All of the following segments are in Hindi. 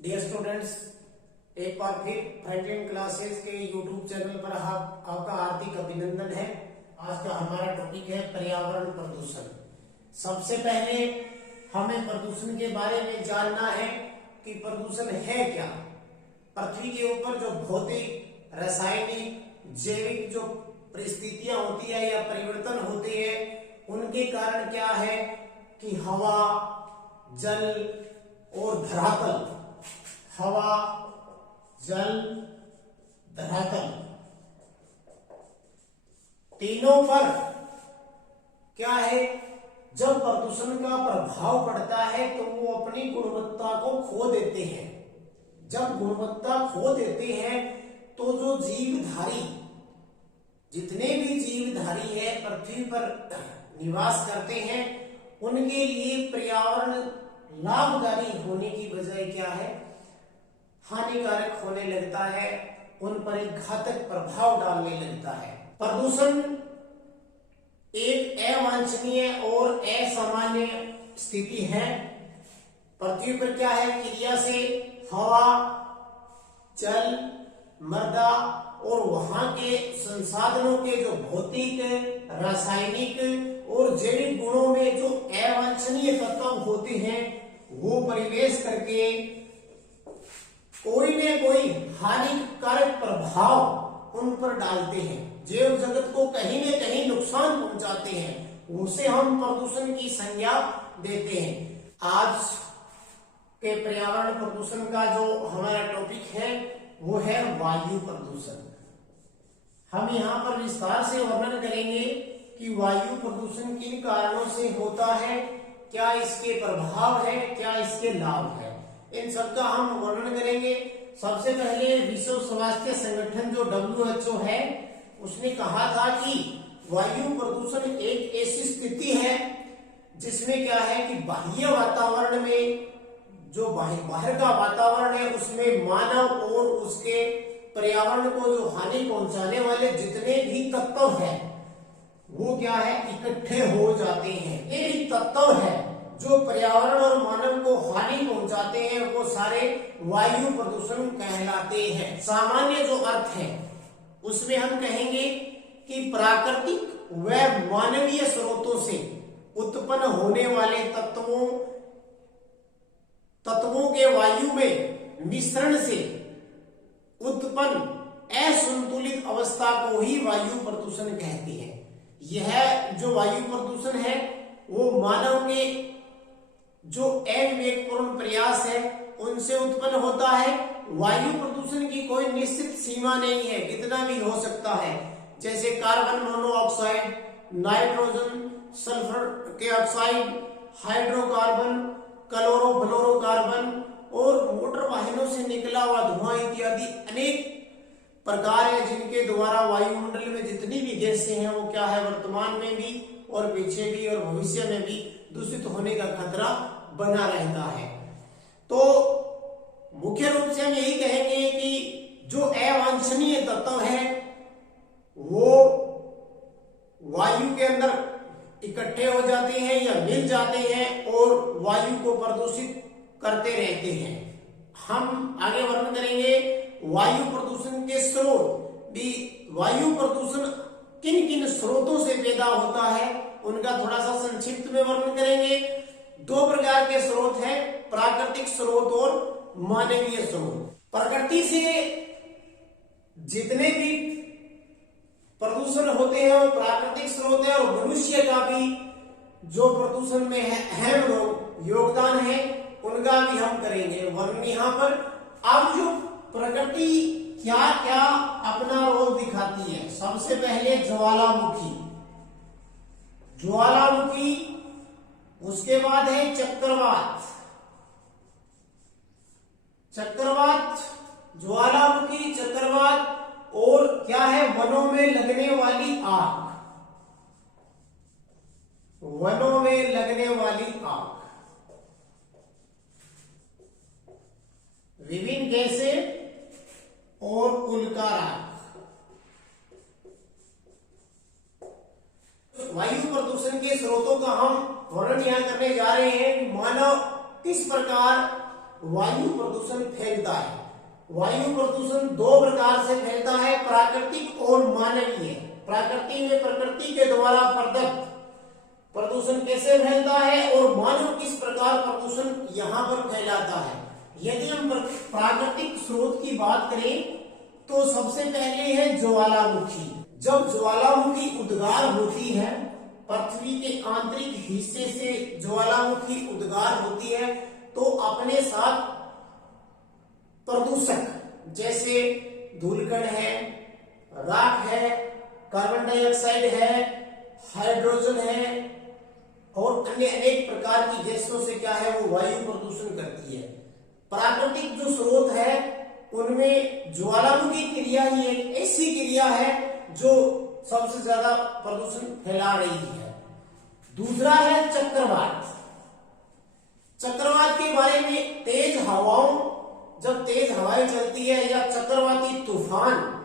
डियर स्टूडेंट्स, एक बार फिर फ्रंट क्लासेस के यूट्यूब चैनल पर आपका हार्दिक अभिनंदन है। आज का हमारा टॉपिक है पर्यावरण प्रदूषण। सबसे पहले हमें प्रदूषण के बारे में जानना है कि प्रदूषण है क्या। पृथ्वी के ऊपर जो भौतिक, रासायनिक, जैविक जो परिस्थितियां होती है या परिवर्तन होते हैं, उनके कारण क्या है कि हवा, जल और धरातल, हवा, जल, धरातल, तीनों पर क्या है, जब प्रदूषण का प्रभाव पड़ता है तो वो अपनी गुणवत्ता को खो देते हैं। जब गुणवत्ता खो देते हैं तो जो जीवधारी, जितने भी जीवधारी है पृथ्वी पर निवास करते हैं, उनके लिए पर्यावरण लाभकारी होने की बजाय क्या है, हानिकारक होने लगता है, उन पर एक घातक प्रभाव डालने लगता है। प्रदूषण एक अवांछनीय और असामान्य स्थिति है। पृथ्वी पर क्या है, क्रिया से हवा, जल, मृदा और वहां के संसाधनों के जो भौतिक, रासायनिक और जैविक गुणों में जो अवांछनीय तत्व होते हैं, वो परिवेश करके कोई न कोई हानिकारक प्रभाव उन पर डालते हैं, जीव जगत को कहीं न कहीं नुकसान पहुंचाते हैं। उसे हम प्रदूषण की संज्ञा देते हैं। आज के पर्यावरण प्रदूषण का जो हमारा टॉपिक है वो है वायु प्रदूषण। हम यहाँ पर विस्तार से वर्णन करेंगे कि वायु प्रदूषण किन कारणों से होता है, क्या इसके प्रभाव है, क्या इसके लाभ है, इन सबका हम वर्णन करेंगे। सबसे पहले विश्व स्वास्थ्य संगठन जो WHO है, उसने कहा था कि वायु प्रदूषण एक ऐसी स्थिति है जिसमें क्या है कि बाह्य वातावरण में, जो बाहर का वातावरण है, उसमें मानव और उसके पर्यावरण को जो हानि पहुंचाने वाले जितने भी तत्व हैं, वो क्या है, इकट्ठे हो जाते हैं। ये भी तत्व है जो पर्यावरण और मानव को हानि पहुंचाते हैं, वो सारे वायु प्रदूषण कहलाते हैं। सामान्य जो अर्थ है उसमें हम कहेंगे कि प्राकृतिक व मानवीय स्रोतों से उत्पन्न होने वाले तत्वों के वायु में मिश्रण से उत्पन्न असंतुलित अवस्था को ही वायु प्रदूषण कहते हैं। यह जो वायु प्रदूषण है वो मानव के जो अविवेकपूर्ण प्रयास है उनसे उत्पन्न होता है। वायु प्रदूषण की कोई निश्चित सीमा नहीं है, कितना भी हो सकता है। जैसे कार्बन मोनोऑक्साइड, नाइट्रोजन, सल्फर के ऑक्साइड, हाइड्रोकार्बन, क्लोरोफ्लोरोकार्बन और मोटर वाहनों से निकला हुआ धुआं इत्यादि अनेक प्रकार है जिनके द्वारा वायुमंडल में जितनी भी गैसें हैं वो क्या है, वर्तमान में भी और पीछे भी और भविष्य में भी दूषित होने का खतरा बना रहता है। तो मुख्य रूप से हम यही कहेंगे कि जो अवांछनीय तत्व है वो वायु के अंदर इकट्ठे हो जाते हैं या मिल जाते हैं और वायु को प्रदूषित करते रहते हैं। हम आगे वर्णन करेंगे वायु प्रदूषण के स्रोत भी। वायु प्रदूषण किन किन स्रोतों से पैदा होता है उनका थोड़ा सा संक्षिप्त में वर्णन करेंगे। दो प्रकार के स्रोत हैं, प्राकृतिक स्रोत और मानवीय स्रोत। प्रकृति से जितने भी प्रदूषण होते हैं वो प्राकृतिक स्रोत है, और मनुष्य का भी जो प्रदूषण में है अहम योगदान है उनका भी हम करेंगे वर्णन यहाँ पर। अब जो प्रकृति क्या क्या अपना रोल दिखाती है, सबसे पहले ज्वालामुखी, उसके बाद है चक्रवात, ज्वालामुखी, चक्रवात, और क्या है, वनों में लगने वाली आग, विभिन्न गैसें और उल्का राख। वायु प्रदूषण के स्रोतों का हम वर्णन यहां करने जा रहे हैं। मानव किस प्रकार वायु प्रदूषण फैलता है। वायु प्रदूषण दो प्रकार से फैलता है, प्राकृतिक और मानवीय। प्रकृति में प्रकृति के द्वारा प्रदत्त प्रदूषण कैसे फैलता है और मानव किस प्रकार प्रदूषण यहाँ पर फैलाता है। यदि हम प्राकृतिक स्रोत की बात करें तो सबसे पहले है ज्वालामुखी। जब ज्वालामुखी उद्गार होती है, पृथ्वी के आंतरिक हिस्से से ज्वालामुखी उद्गार होती है तो अपने साथ प्रदूषक जैसे धूलकण है, राख है, कार्बन डाइऑक्साइड है, हाइड्रोजन है और अन्य अनेक प्रकार की गैसों से क्या है वो वायु प्रदूषण करती है। प्राकृतिक जो स्रोत है उनमें ज्वालामुखी क्रिया ही एक ऐसी क्रिया है जो सबसे ज्यादा प्रदूषण फैला रही है। दूसरा है चक्रवात। चक्रवात के बारे में तेज हवाओं, जब तेज हवाएं चलती है या चक्रवाती तूफान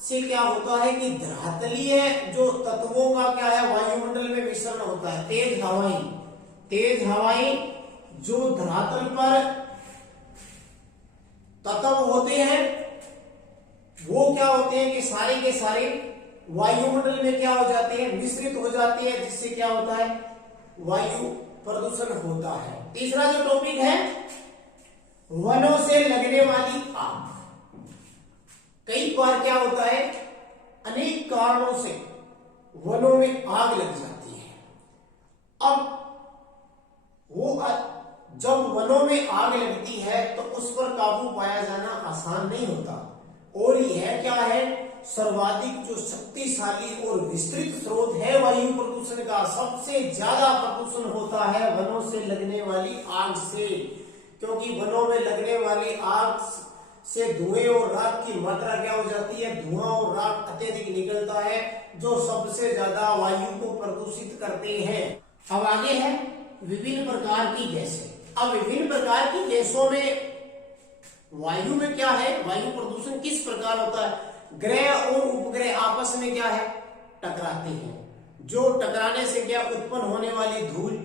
से क्या होता है कि धरातलीय जो तत्वों का क्या है वायुमंडल में मिश्रण होता है। तेज हवाएं जो धरातल पर तत्व होते हैं वो क्या होते हैं कि सारे के सारे वायुमंडल में क्या हो जाते हैं, मिश्रित हो जाते हैं, जिससे क्या होता है वायु प्रदूषण होता है। तीसरा जो टॉपिक है वनों से लगने वाली आग। कई बार क्या होता है अनेक कारणों से वनों में आग लग जाती है। अब वो जब वनों में आग लगती है तो उस पर काबू पाया जाना आसान नहीं होता और यह क्या है सर्वाधिक जो शक्तिशाली और विस्तृत स्रोत है वायु प्रदूषण का। सबसे ज्यादा प्रदूषण होता है वनों से लगने वाली आग से, क्योंकि वनों में लगने वाली आग से धुएं और राख की मात्रा क्या हो जाती है, धुआं और राख अत्यधिक निकलता है जो सबसे ज्यादा वायु को प्रदूषित करते हैं। अब आगे है विभिन्न प्रकार की गैसें। अब विभिन्न प्रकार की गैसों में वायु में क्या है, वायु प्रदूषण किस प्रकार होता है। ग्रह और उपग्रह आपस में क्या है टकराते हैं, जो टकराने से क्या उत्पन्न होने वाली धूल।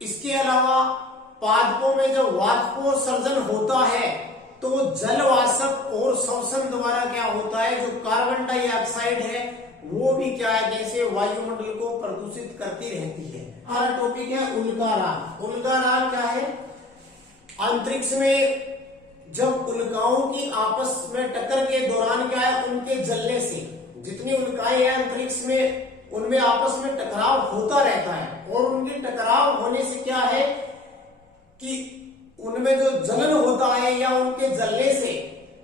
इसके अलावा पादपों में जब वाष्पोत्सर्जन होता है तो जलवाष्प और श्वसन द्वारा क्या होता है जो कार्बन डाइऑक्साइड है वो भी क्या है जैसे वायुमंडल को प्रदूषित करती रहती है। हमारा टॉपिक है उल्का राग। उल्का राग क्या है, अंतरिक्ष में जब उल्काओं की आपस में टक्कर के दौरान क्या है उनके जलने से जितनी उल्काएं हैं अंतरिक्ष में उनमें आपस में टकराव होता रहता है और उनके टकराव होने से क्या है कि उनमें जो जलन होता है या उनके जलने से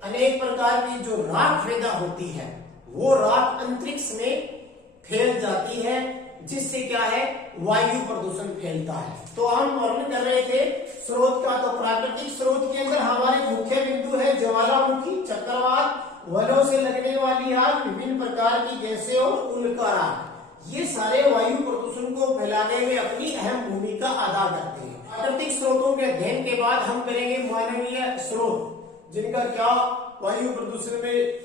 अनेक प्रकार की जो राख पैदा होती है वो राख अंतरिक्ष में फैल जाती है, जिससे क्या है वायु प्रदूषण फैलता है। तो हम वर्णन कर रहे थे स्रोत का। तो प्राकृतिक स्रोत के अंदर हमारे मुख्य बिंदु है ज्वालामुखी, चक्रवात, वनों से लगने वाली आग, विभिन्न प्रकार की गैसें और उल्का राग। ये सारे वायु प्रदूषण को फैलाने में अपनी अहम भूमिका अदा करते हैं। प्राकृतिक स्रोतों के अध्ययन के बाद हम करेंगे मानवीय स्रोत जिनका क्या वायु प्रदूषण में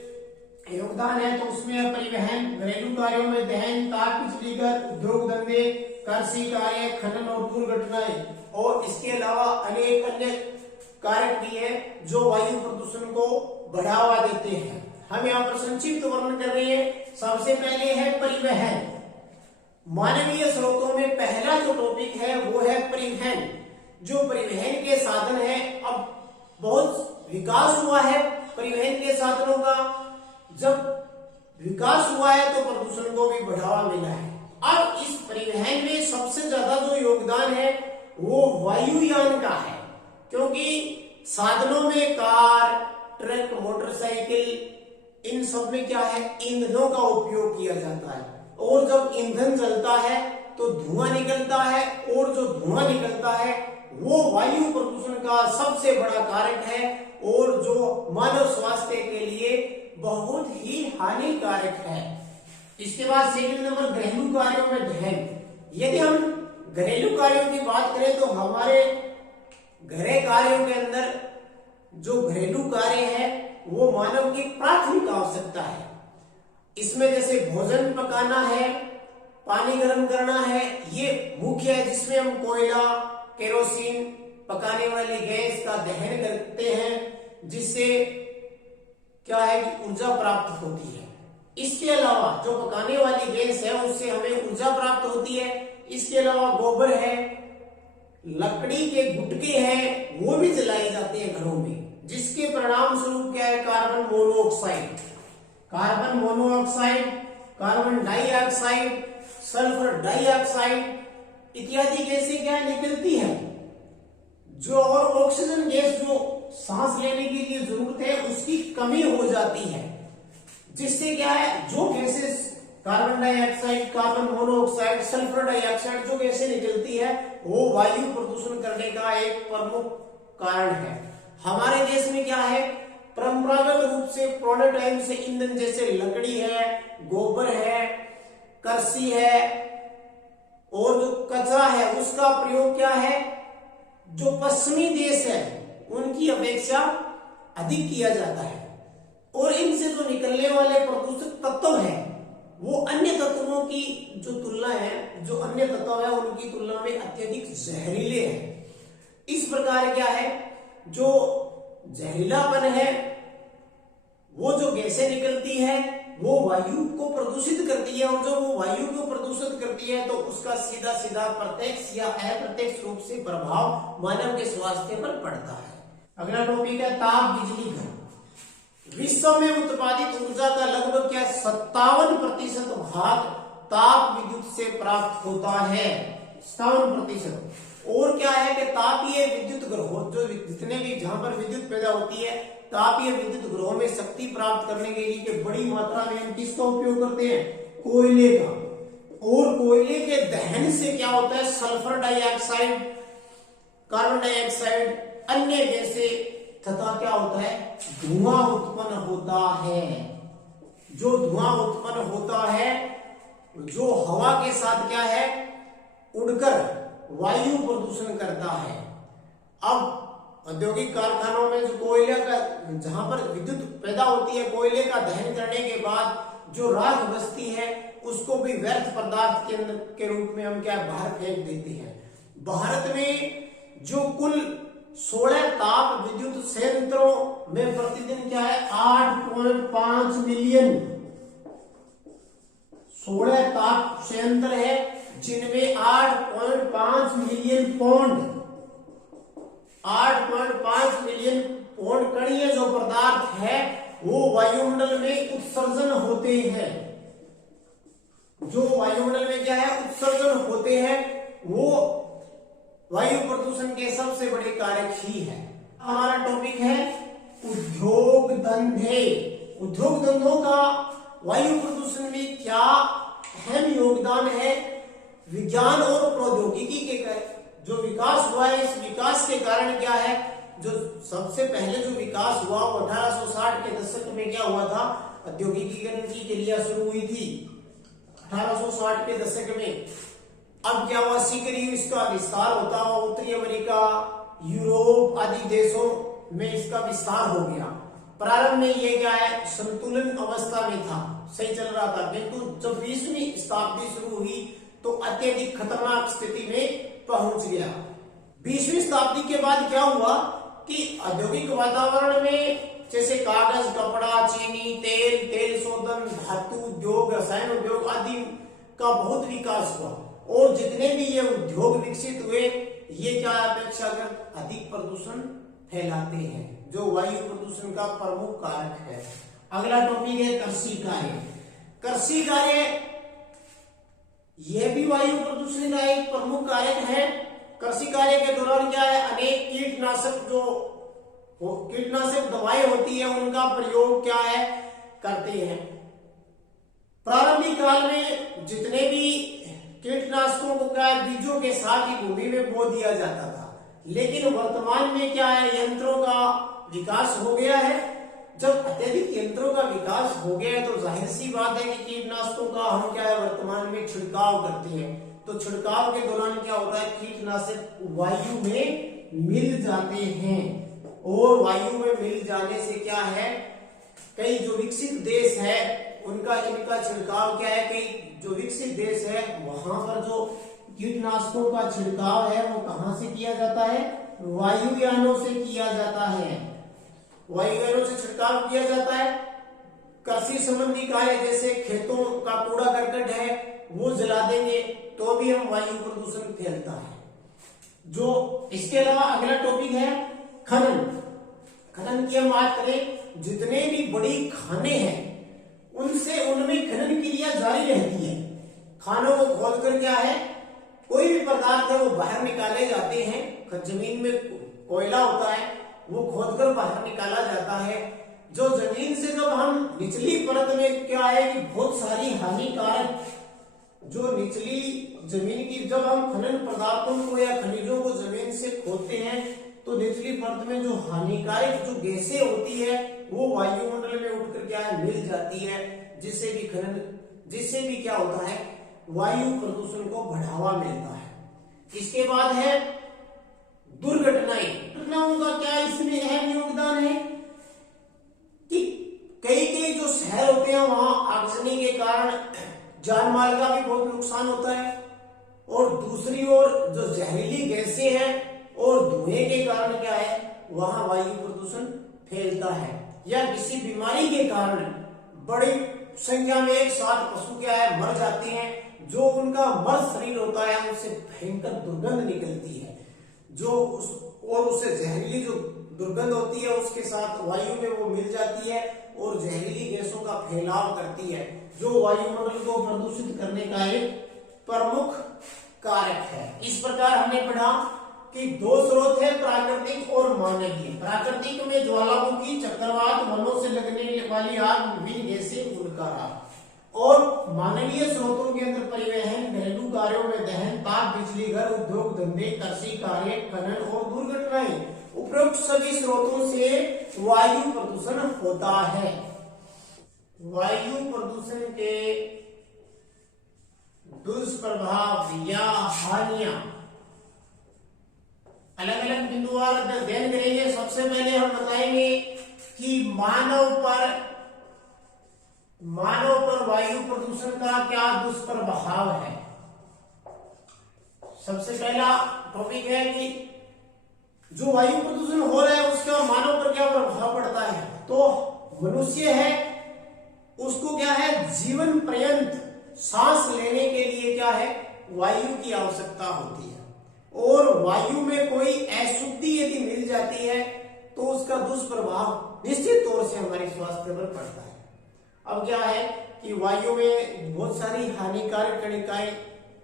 योगदान है। तो उसमें परिवहन, घरेलू कार्यों में दहन, ताप बिजली घर, उद्योग धंधे, कृषि कार्य, खनन और दुर्घटनाएं और इसके अलावा अनेक अन्य कारक भी हैं जो वायु प्रदूषण को बढ़ावा देते हैं। हम यहाँ पर संक्षिप्त वर्णन कर रहे हैं। सबसे पहले है परिवहन। मानवीय स्रोतों में पहला जो टॉपिक है वो है परिवहन। जो परिवहन के साधन है, अब बहुत विकास हुआ है परिवहन के साधनों का। जब विकास हुआ है तो प्रदूषण को भी बढ़ावा मिला है। अब इस परिवहन में सबसे ज्यादा जो योगदान है वो वायुयान का है, क्योंकि साधनों में कार, ट्रक, मोटरसाइकिल इन सब में क्या है ईंधनों का उपयोग किया जाता है और जब ईंधन जलता है तो धुआं निकलता है और जो धुआं निकलता है वो वायु प्रदूषण का सबसे बड़ा कारक है और जो मानव स्वास्थ्य के लिए बहुत ही हानिकारक है। इसके बाद सेकंड नंबर घरेलू कार्यों में दहन। यदि हम घरेलू कार्यों की बात करें तो हमारे घरेलू कार्यों के अंदर जो घरेलू कार्य है वो मानव की प्राथमिक आवश्यकता है। इसमें जैसे भोजन पकाना है, पानी गर्म करना है, ये मुख्य है, जिसमें हम कोयला, केरोसिन, पकाने वाली गैस का दहन करते हैं, जिससे क्या है कि ऊर्जा प्राप्त होती है। इसके अलावा जो पकाने वाली गैस है उससे हमें ऊर्जा प्राप्त होती है। इसके अलावा गोबर है, लकड़ी के गुटके हैं, वो भी जलाए जाते हैं घरों में, जिसके परिणाम स्वरूप क्या है, carbon monoxide, carbon monoxide, carbon dioxide, sulphur dioxide इत्यादि गैसें क्या निकलती है, जो और ऑक्सीजन गैस जो सांस लेने के लिए जरूरत है उसकी कमी हो जाती है, जिससे क्या है जो gases carbon dioxide, carbon monoxide, sulphur dioxide जो गैसें निकलती है वो वायु प्रदूषण करने का एक प्रमुख कारण है। हमारे देश में क्या है, परंपरागत रूप से पुराने टाइम से ईंधन जैसे लकड़ी है, गोबर है, करसी है और जो कचरा है उसका प्रयोग क्या है, जो पश्चिमी देश है उनकी अपेक्षा अधिक किया जाता है, और इनसे जो निकलने वाले प्रदूषक तत्व है वो अन्य तत्वों की जो तुलना है, जो अन्य तत्व है उनकी तुलना में अत्यधिक जहरीले हैं। इस प्रकार क्या है, जो जहरीलापन है, वो जो गैसें निकलती है वो वायु को प्रदूषित करती है, और जो वो वायु को प्रदूषित करती है तो उसका सीधा सीधा प्रत्यक्ष या अप्रत्यक्ष रूप से प्रभाव मानव के स्वास्थ्य पर पड़ता है। अगला टॉपिक है ताप बिजली घर। विश्व में उत्पादित ऊर्जा का लगभग क्या 57% भाग ताप विद्युत से प्राप्त होता है, 57%। और क्या है कि तापीय विद्युत ग्रहों, जो जितने भी जहां पर विद्युत पैदा होती है, तापीय विद्युत ग्रहों में शक्ति प्राप्त करने के लिए बड़ी मात्रा में हम किसका उपयोग करते हैं, कोयले का। और कोयले के दहन से क्या होता है, सल्फर डाइऑक्साइड, कार्बन डाइऑक्साइड, अन्य गैसें तथा क्या होता है, धुआं उत्पन्न होता है। जो धुआं उत्पन्न होता है जो हवा के साथ क्या है उड़कर वायु प्रदूषण करता है। अब औद्योगिक कारखानों में जो कोयले का, जहां पर विद्युत पैदा होती है, कोयले का दहन करने के बाद जो राख बचती है उसको भी व्यर्थ पदार्थ के रूप में हम क्या बाहर फेंक देते हैं। भारत में जो कुल 16 ताप विद्युत संयंत्रों में प्रतिदिन क्या है 8.5 मिलियन 16 ताप संयंत्र है, जिनमें 8.5 मिलियन पौंड 8.5 मिलियन पौंड कणीय जो पदार्थ है वो वायुमंडल में उत्सर्जन होते हैं। जो वायुमंडल में क्या है उत्सर्जन होते हैं वो वायु प्रदूषण के सबसे बड़े कारक ही है। हमारा टॉपिक है उद्योग धंधे। उद्योग धंधों का वायु प्रदूषण में क्या अहम योगदान है। विज्ञान और प्रौद्योगिकी के जो विकास हुआ है, इस विकास के कारण क्या है, जो सबसे पहले जो विकास हुआ वो 1860 के दशक में क्या हुआ था, औद्योगिकीकरण की क्रिया शुरू हुई थी 1860 के दशक में। अब क्या हुआ, शीघ्र ही इसका विस्तार होता हुआ उत्तरी अमेरिका, यूरोप आदि देशों में इसका विस्तार हो गया। प्रारंभ में ये क्या है संतुलन अवस्था में था, सही चल रहा था, किंतु जब 20वीं शताब्दी शुरू हुई तो अत्यधिक खतरनाक स्थिति में पहुंच गया। 20वीं शताब्दी के बाद क्या हुआ कि औद्योगिक वातावरण में जैसे कागज, कपड़ा, चीनी, तेल, तेल शोधन, धातु उद्योग, रसायन उद्योग आदि का बहुत विकास हुआ, और जितने भी ये उद्योग विकसित हुए ये क्या अपेक्षाकृत अधिक प्रदूषण फैलाते हैं, जो वायु प्रदूषण का प्रमुख कारक है। अगला टॉपिक है कृषि कार्य। कृषि कार्य यह भी वायु प्रदूषण का एक प्रमुख कारक है। कृषि कार्य के दौरान क्या है अनेक कीटनाशक दवाएं होती है उनका प्रयोग क्या है करते हैं। प्रारंभिक काल में जितने भी कीटनाशकों को क्या है बीजों के साथ ही भूमि में बो दिया जाता था, लेकिन वर्तमान में क्या है यंत्रों का विकास हो गया है। जब अत्यधिक यंत्रों का विकास हो गया है तो जाहिर सी बात है कि कीटनाशकों का हम क्या है वर्तमान में छिड़काव करते हैं, तो छिड़काव के दौरान क्या होता है कीटनाशक वायु में मिल जाते हैं, और वायु में मिल जाने से क्या है कई जो विकसित देश है उनका इनका छिड़काव क्या है, कई जो विकसित देश है वहां पर जो कीटनाशकों का छिड़काव है वो कहां से किया जाता है, वायुयानों से किया जाता है। वायुयानों से छिड़काव किया जाता है। कृषि संबंधी कार्य जैसे खेतों का कूड़ा करकट है वो जला देंगे तो भी हम वायु प्रदूषण फैलता है। जो इसके अलावा अगला टॉपिक है खनन। खनन की हम बात करें, जितने भी बड़ी खाने हैं उनमें खनन क्रिया जारी रहती है। खानों को खोदकर क्या है, कोई भी पदार्थ है वो बाहर निकाले जाते हैं। जमीन में कोयला होता है वो खोदकर बाहर निकाला जाता है। जो जमीन से जब हम निचली परत में क्या है कि बहुत सारी हानिकारक जो निचली जमीन की जब हम खनन पदार्थों को या खनिजों को जमीन से खोदते हैं तो निचली परत में जो हानिकारक जो गैसें होती है वो वायुमंडल में उठकर क्या है मिल जाती है, जिससे भी क्या होता है वायु प्रदूषण को बढ़ावा मिलता है। इसके बाद है दुर्घटनाओं का क्या इसमें अहम योगदान है कि कई जो शहर होते हैं वहां आगजनी के कारण जान माल का भी बहुत नुकसान होता है, और दूसरी ओर जो जहरीली गैसें हैं और धुएं के कारण क्या है वहां वायु प्रदूषण फैलता है। या किसी बीमारी के कारण बड़ी संख्या में एक साथ पशु क्या है मर जाते हैं। जो उनका मर्द शरीर होता है उससे भयंकर दुर्गंध निकलती है, उससे जहरीली जो दुर्गंध होती है उसके साथ वायु में वो मिल जाती है और जहरीली गैसों का फैलाव करती है, जो वायुमंडल को प्रदूषित करने का एक प्रमुख कारक है। इस प्रकार हमने पढ़ा कि दो स्रोत है, प्राकृतिक और मानवीय। प्राकृतिक में ज्वालामुखी, चक्रवात, वनों से लगने वाली आग, विभिन्न गैसें, उनका आग। और मानवीय स्रोतों के अंदर परिवहन, घरेलू कार्यों में दहन, ताप बिजली, घर, उद्योग धंधे, कृषि कार्य, खनन और दुर्घटनाएं। उपरोक्त सभी स्रोतों से वायु प्रदूषण होता है। वायु प्रदूषण के दुष्प्रभाव या हानियां अलग अलग बिंदुवार अध्ययन करेंगे। सबसे पहले हम बताएंगे कि मानव पर वायु प्रदूषण का क्या दुष्प्रभाव है। सबसे पहला टॉपिक है कि जो वायु प्रदूषण हो रहा है उसका मानव पर क्या प्रभाव पड़ता है। तो मनुष्य है उसको क्या है जीवन पर्यंत सांस लेने के लिए क्या है वायु की आवश्यकता होती है, और वायु में कोई अशुद्धि यदि मिल जाती है तो उसका दुष्प्रभाव निश्चित तौर से हमारे स्वास्थ्य पर पड़ता है। अब क्या है कि वायु में बहुत सारी हानिकारक कणिकाएं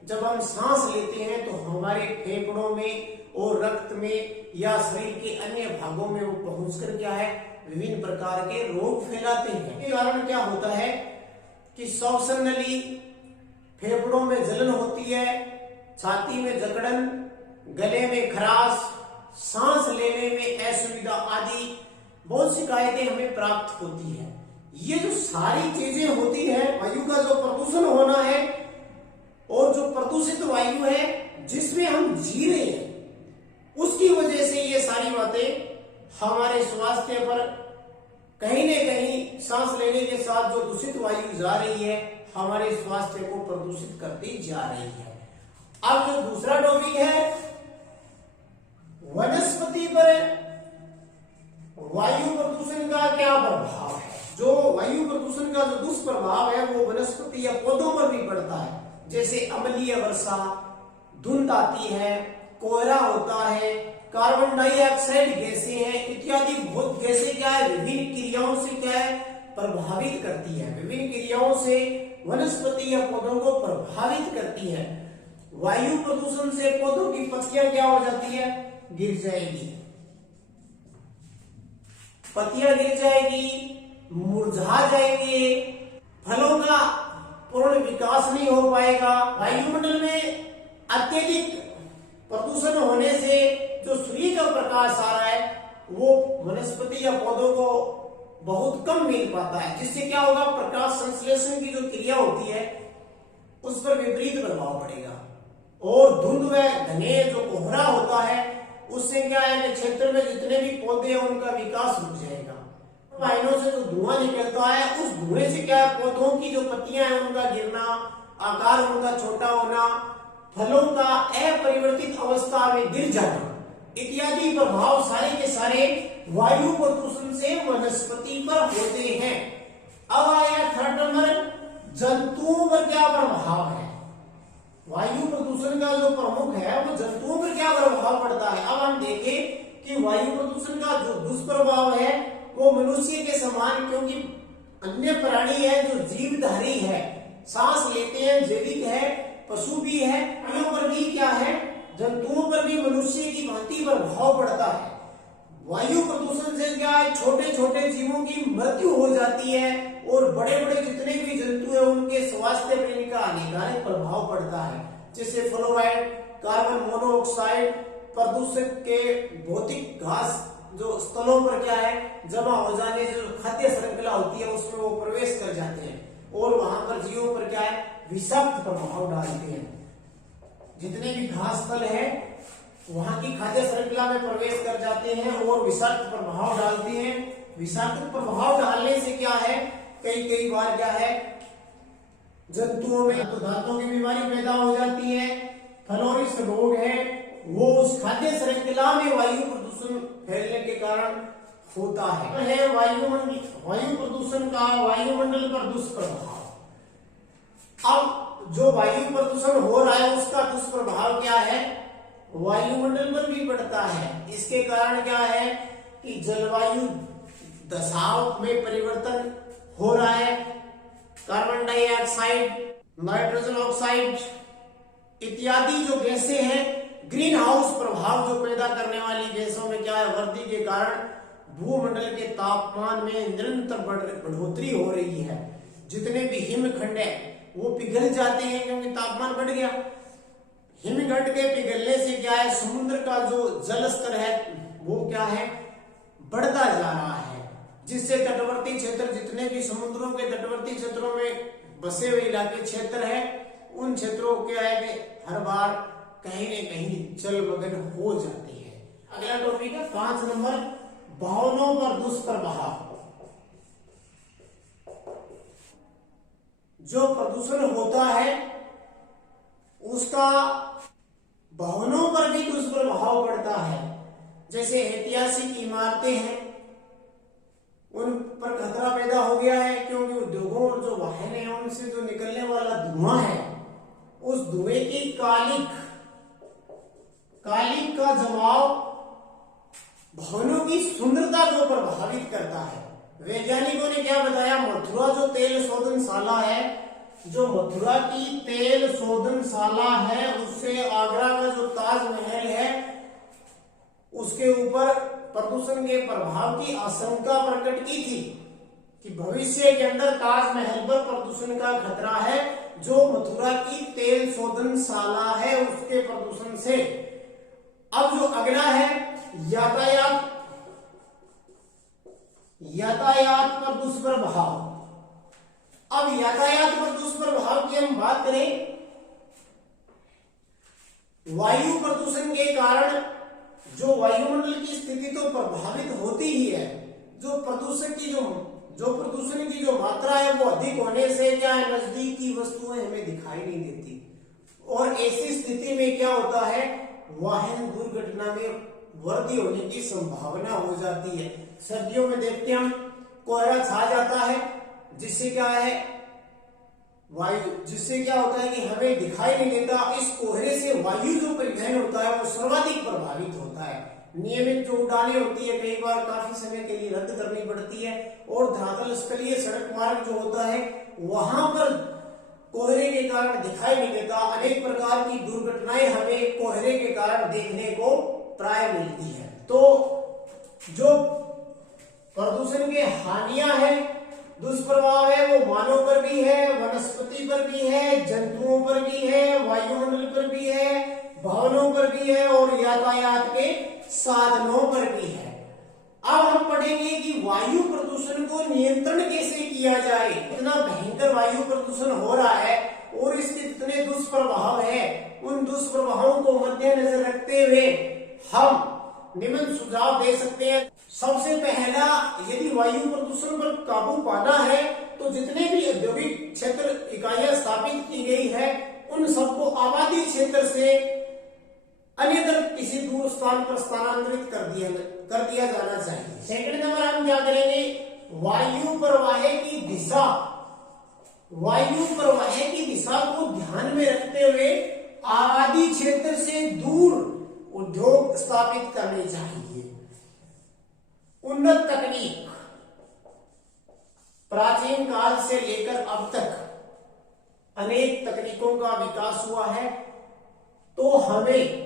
जब हम सांस लेते हैं तो हमारे फेफड़ों में और रक्त में या शरीर के अन्य भागों में वो पहुंचकर क्या है विभिन्न प्रकार के रोग फैलाते हैं। इसके कारण क्या होता है कि श्वसन नली, फेफड़ों में जलन होती है, छाती में जकड़न, गले में खराश, सांस लेने में असुविधा आदि बहुत शिकायतें हमें प्राप्त होती है। ये जो सारी चीजें होती है वायु का जो प्रदूषण होना है और जो प्रदूषित वायु है जिसमें हम जी रहे हैं उसकी वजह से ये सारी बातें हमारे स्वास्थ्य पर कहीं न कहीं सांस लेने के साथ जो दूषित वायु जा रही है हमारे स्वास्थ्य को प्रदूषित करती जा रही है। अब जो दूसरा टॉपिक है वनस्पति पर वायु प्रदूषण का क्या प्रभाव है। जो वायु प्रदूषण का जो दुष्प्रभाव है वो वनस्पति या पौधों पर भी पड़ता है, जैसे अम्लीय वर्षा, धुंध आती है, कोहरा होता है, कार्बन डाइऑक्साइड गैसें हैं इत्यादि बहुत गैसें क्या है विभिन्न क्रियाओं से क्या है प्रभावित करती है, विभिन्न क्रियाओं से वनस्पति या पौधों को प्रभावित करती है। वायु प्रदूषण से पौधों की पत्तियां क्या हो जाती है गिर जाएगी, पत्तियां गिर जाएगी, मुरझा जाएंगे, फलों का पूर्ण विकास नहीं हो पाएगा। वायुमंडल में अत्यधिक प्रदूषण होने से जो सूर्य का प्रकाश आ रहा है वो वनस्पति या पौधों को बहुत कम मिल पाता है, जिससे क्या होगा प्रकाश संश्लेषण की जो क्रिया होती है उस पर विपरीत प्रभाव पड़ेगा। और धुंध व घने जो कोहरा होता है उससे क्या है कि क्षेत्र में जितने भी पौधे हैं उनका विकास रुक जाएगा। वाहनों से जो धुआं निकलता है उस धुएं से क्या है पौधों की जो पत्तियां हैं उनका गिरना, आकार उनका छोटा होना, फलों का अपरिवर्तित अवस्था में गिर जाना, इत्यादि प्रभाव सारे के सारे वायु प्रदूषण से वनस्पति पर होते हैं। अब आया थर्ड नंबर, जंतुओं पर क्या प्रभाव है। वायु प्रदूषण का जो प्रमुख है वो जंतुओं पर क्या प्रभाव पड़ता है। अब हम देखें कि वायु प्रदूषण का जो दुष्प्रभाव है वो मनुष्य के समान, क्योंकि अन्य प्राणी है जो जीवधारी है, सांस लेते हैं, जैविक है, पशु भी है, प्राणियों पर भी क्या है, जंतुओं पर भी मनुष्य की भांति प्रभाव पड़ता है। वायु प्रदूषण से क्या है, छोटे छोटे जीवों की मृत्यु हो जाती है और बड़े बड़े जितने भी जंतु हैं उनके स्वास्थ्य पर इनका हानिकारक प्रभाव पड़ता है। जैसे फ्लोराइड, कार्बन मोनोऑक्साइड, प्रदूषक के भौतिक घास जो स्थलों पर क्या है जमा हो जाने, जो खाद्य श्रृंखला होती है उसमें वो प्रवेश कर जाते हैं और वहां पर जीवों पर क्या है विषाक्त प्रभाव डालते हैं। जितने भी घास स्थल है वहां की खाद्य श्रृंखला में प्रवेश कर जाते हैं और विषाक्त प्रभाव डालते हैं। विषाक्त प्रभाव डालने से क्या है, कई बार क्या है जंतुओं में तो दांतों की बीमारी पैदा हो जाती है, फ्लोरिस रोग है, वो उस खाद्य श्रृंखला में वायु प्रदूषण फैलने के कारण होता है। वायु प्रदूषण का वायुमंडल पर दुष्प्रभाव। अब जो वायु प्रदूषण हो रहा है उसका दुष्प्रभाव क्या है, वायुमंडल पर भी पड़ता है। इसके कारण क्या है कि जलवायु दशाओं में परिवर्तन हो रहा है। कार्बन डाइऑक्साइड, नाइट्रोजन ऑक्साइड इत्यादि जो गैसें हैं, ग्रीन हाउस प्रभाव जो पैदा करने वाली गैसों में क्या है, वृद्धि के कारण भूमंडल के तापमान में निरंतर बढ़ोतरी हो रही है। जितने भी हिमखंड है वो पिघल जाते हैं क्योंकि तापमान बढ़ गया। हिमखंड के पिघलने से क्या है, समुद्र का जो जल स्तर है वो क्या है बढ़ता जा रहा है, जिससे तटवर्ती क्षेत्र, जितने भी समुद्रों के तटवर्ती क्षेत्रों में बसे हुए इलाके क्षेत्र है, उन क्षेत्रों को क्या है कि हर बार कहीं न कहीं जलमग्न हो जाती है। अगला टॉपिक है 5 नंबर, भवनों पर दुष्प्रभाव। जो प्रदूषण होता है उसका भवनों पर भी दुष्प्रभाव पड़ता है। जैसे ऐतिहासिक इमारतें हैं उन पर खतरा पैदा हो गया है, क्योंकि उद्योगों और जो वाहन है उनसे जो निकलने वाला धुआं है, उस धुएं की कालिक का जमाव भवनों की सुंदरता को प्रभावित करता है। वैज्ञानिकों ने क्या बताया, मथुरा जो तेल शोधनशाला है, जो मथुरा की तेल शोधनशाला है, उससे आगरा का जो ताजमहल है उसके ऊपर प्रदूषण के प्रभाव की आशंका प्रकट की थी कि भविष्य के अंदर ताजमहल पर प्रदूषण का खतरा है, जो मथुरा की तेल शोधनशाला है उसके प्रदूषण से। अब जो अगला है यातायात पर दुष्प्रभाव। अब यातायात पर दुष्प्रभाव की हम बात करें, वायु प्रदूषण के कारण जो वायुमंडल की स्थिति तो प्रभावित होती ही है। जो प्रदूषण की जो मात्रा है वो अधिक होने से क्या है, नजदीक की वस्तुएं हमें दिखाई नहीं देती और ऐसी स्थिति में क्या होता है, वाहन दुर्घटना में वृद्धि होने की संभावना हो जाती है। सर्दियों में देखते हम कोहरा छा जाता है, जिससे क्या होता है कि हमें दिखाई नहीं देता। इस कोहरे से वायु जो परिवहन होता है वो सर्वाधिक प्रभावित होता है। नियमित जो उड़ानें होती है कई बार काफी समय के लिए रद्द करनी पड़ती है और धरातल स्थलीय सड़क मार्ग जो होता है वहां पर कोहरे के कारण दिखाई नहीं देता। अनेक प्रकार की दुर्घटनाएं हमें कोहरे के कारण देखने को प्राय मिलती है। तो जो प्रदूषण के हानियां हैं, दुष्प्रभाव है, वो मानव पर भी है, वनस्पति पर भी है, जंतुओं पर भी है, वायुमंडल पर भी है, भवनों पर भी है और यातायात के साधनों पर भी है। अब हम पढ़ेंगे कि वायु प्रदूषण को नियंत्रण कैसे किया जाए। इतना भयंकर वायु प्रदूषण हो रहा है और इसके जितने दुष्प्रभाव है, उन दुष्प्रभावों को मद्देनजर रखते हुए हम निम्न सुझाव दे सकते हैं। सबसे पहला, यदि वायु प्रदूषण पर काबू पाना है तो जितने भी औद्योगिक क्षेत्र इकाइयां स्थापित की गई है उन सबको आबादी क्षेत्र से अन्यत्र किसी दूर स्थान पर स्थानांतरित कर दिया जाना चाहिए। सेकंड नंबर हम क्या करेंगे, वायु प्रवाह की दिशा, वायु प्रवाह की दिशा को ध्यान में रखते हुए आबादी क्षेत्र से दूर उद्योग स्थापित करने चाहिए। उन्नत तकनीक, प्राचीन काल से लेकर अब तक अनेक तकनीकों का विकास हुआ है, तो हमें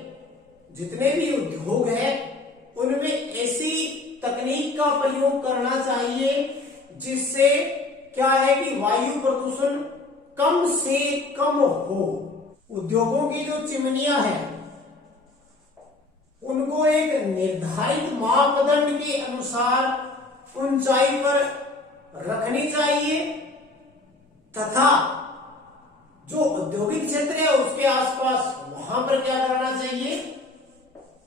जितने भी उद्योग है उनमें ऐसी तकनीक का प्रयोग करना चाहिए जिससे क्या है कि वायु प्रदूषण कम से कम हो। उद्योगों की जो चिमनियां हैं उनको एक निर्धारित मापदंड के अनुसार ऊंचाई पर रखनी चाहिए तथा जो औद्योगिक क्षेत्र है उसके आसपास वहां पर क्या करना चाहिए,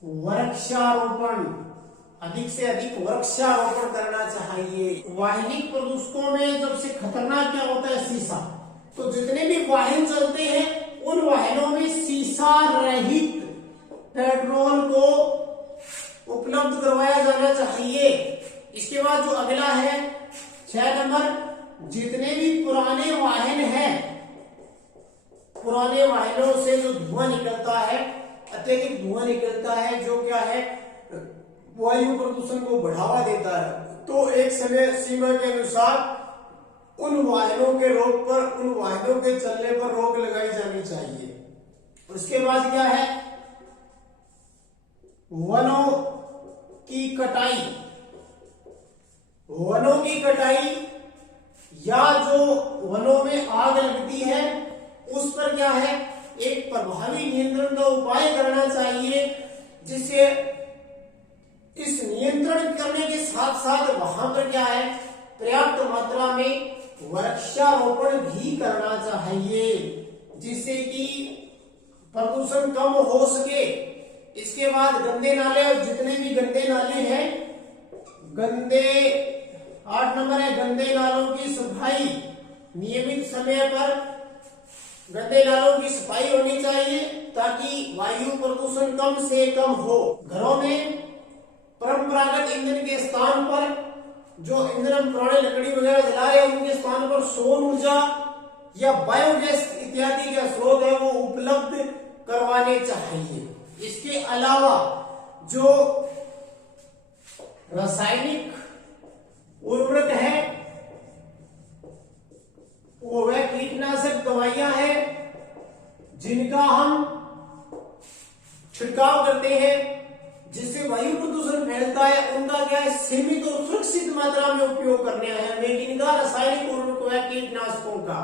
वृक्षारोपण, अधिक से अधिक वृक्षारोपण करना चाहिए। वाहनिक प्रदूषकों में सबसे खतरनाक क्या होता है, शीशा। तो जितने भी वाहन चलते हैं उन वाहनों में शीशा रहित पेट्रोल को उपलब्ध करवाया जाना चाहिए। इसके बाद जो अगला है 6 नंबर, जितने भी पुराने वाहन हैं, पुराने वाहनों से जो धुआं निकलता है, अत्यधिक धुआं निकलता है जो क्या है वायु प्रदूषण को बढ़ावा देता है, तो एक समय सीमा के अनुसार उन वाहनों के रोक पर, उन वाहनों के चलने पर रोक लगाई जानी चाहिए। उसके बाद क्या है, वनों की कटाई, वनों की कटाई या जो वनों में आग लगती है उस पर क्या है एक प्रभावी नियंत्रण का उपाय करना चाहिए, जिससे इस नियंत्रण करने के साथ साथ वहां पर क्या है पर्याप्त मात्रा में वृक्षारोपण भी करना चाहिए जिससे कि प्रदूषण कम हो सके। इसके बाद गंदे नाले, और जितने भी गंदे नाले हैं, गंदे 8 नंबर है गंदे नालों की सफाई, नियमित समय पर गंदे नालों की सफाई होनी चाहिए ताकि वायु प्रदूषण कम से कम हो। घरों में परंपरागत ईंधन के स्थान पर जो ईंधन हम पुराने लकड़ी वगैरह जला रहे हैं उनके स्थान पर सौर ऊर्जा या बायोगैस इत्यादि का स्रोत है वो उपलब्ध करवाने चाहिए। इसके अलावा जो रासायनिक उर्वरक है वो वह कीटनाशक दवाइयां हैं जिनका हम छिड़काव करते हैं जिससे वायु प्रदूषण फैलता है, उनका क्या है सीमित और सुरक्षित मात्रा में उपयोग करने हैं। लेकिन इनका रासायनिक उर्वरक व कीटनाशकों का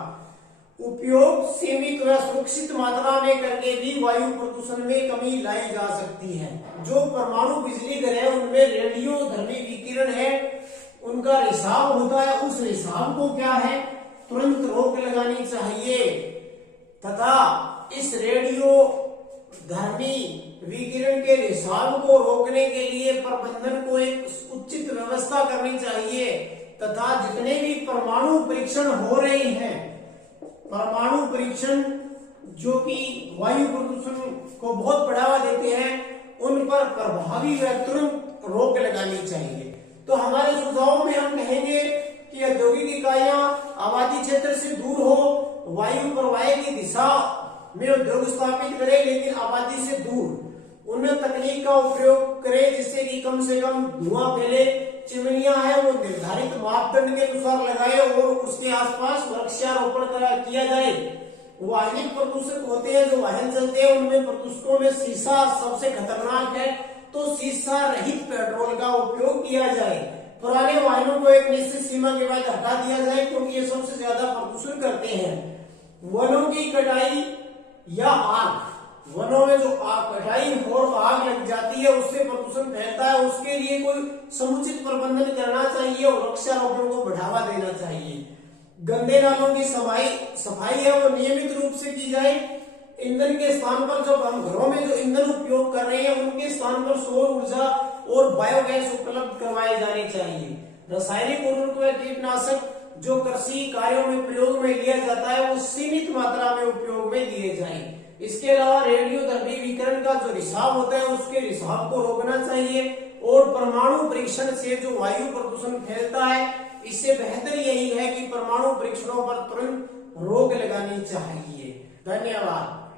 उपयोग सीमित व सुरक्षित मात्रा में करके भी वायु प्रदूषण में कमी लाई जा सकती है। जो परमाणु बिजली घर है उनमें रेडियो धर्मी विकिरण है, उनका रिसाव होता है, उस रिसाव को क्या है तुरंत रोक लगानी चाहिए तथा इस रेडियो धर्मी विकिरण के रिसाव को रोकने के लिए प्रबंधन को एक उचित व्यवस्था करनी चाहिए तथा जितने भी परमाणु परीक्षण हो रहे हैं, परमाणु परीक्षण जो कि वायु प्रदूषण को बहुत बढ़ावा देते हैं, उन पर प्रभावी व तुरंत रोक लगानी चाहिए। तो हमारे सुझावों में हम कहेंगे कि औद्योगिक इकाइयां आबादी क्षेत्र से दूर हो, वायु प्रवाह की दिशा में उद्योग स्थापित करें लेकिन आबादी से दूर, उन्नत तकनीक का उपयोग करें जिससे कि कम से कम धुआं फैले, चिमनियां हैं वो निर्धारित मापदंड के अनुसार लगाए और उसके आसपास वृक्षारोपण किया जाए। वाहनिक प्रदूषक होते हैं जो वाहन चलते हैं उनमें प्रदूषकों में शीशा सबसे खतरनाक है, तो शीशा रहित पेट्रोल का उपयोग किया जाए। पुराने वाहनों को एक निश्चित सीमा के बाद हटा दिया जाए क्योंकि ये सबसे ज्यादा प्रदूषण करते हैं। वनों की कटाई या आग, वनों में जो कटाई और आग लग जाती है उससे प्रदूषण फैलता है, उसके लिए कोई समुचित प्रबंधन करना चाहिए और वृक्षारोपण को बढ़ावा देना चाहिए। गंदे नालों की सफाई है वो नियमित रूप से की जाए। ईंधन के स्थान पर जब हम घरों में जो ईंधन उपयोग कर रहे हैं उनके स्थान पर सौर ऊर्जा और बायोगैस उपलब्ध करवाए जाने चाहिए। रासायनिक उर्वरक व कीटनाशक जो कृषि कार्यों में प्रयोग में लिया जाता है वो सीमित मात्रा में उपयोग में लिए जाए। इसके अलावा रेडियो द्रव्यीकरण का जो रिसाव होता है उसके रिसाव को रोकना चाहिए, और परमाणु परीक्षण से जो वायु प्रदूषण फैलता है इससे बेहतर यही है कि परमाणु परीक्षणों पर तुरंत रोक लगानी चाहिए। धन्यवाद।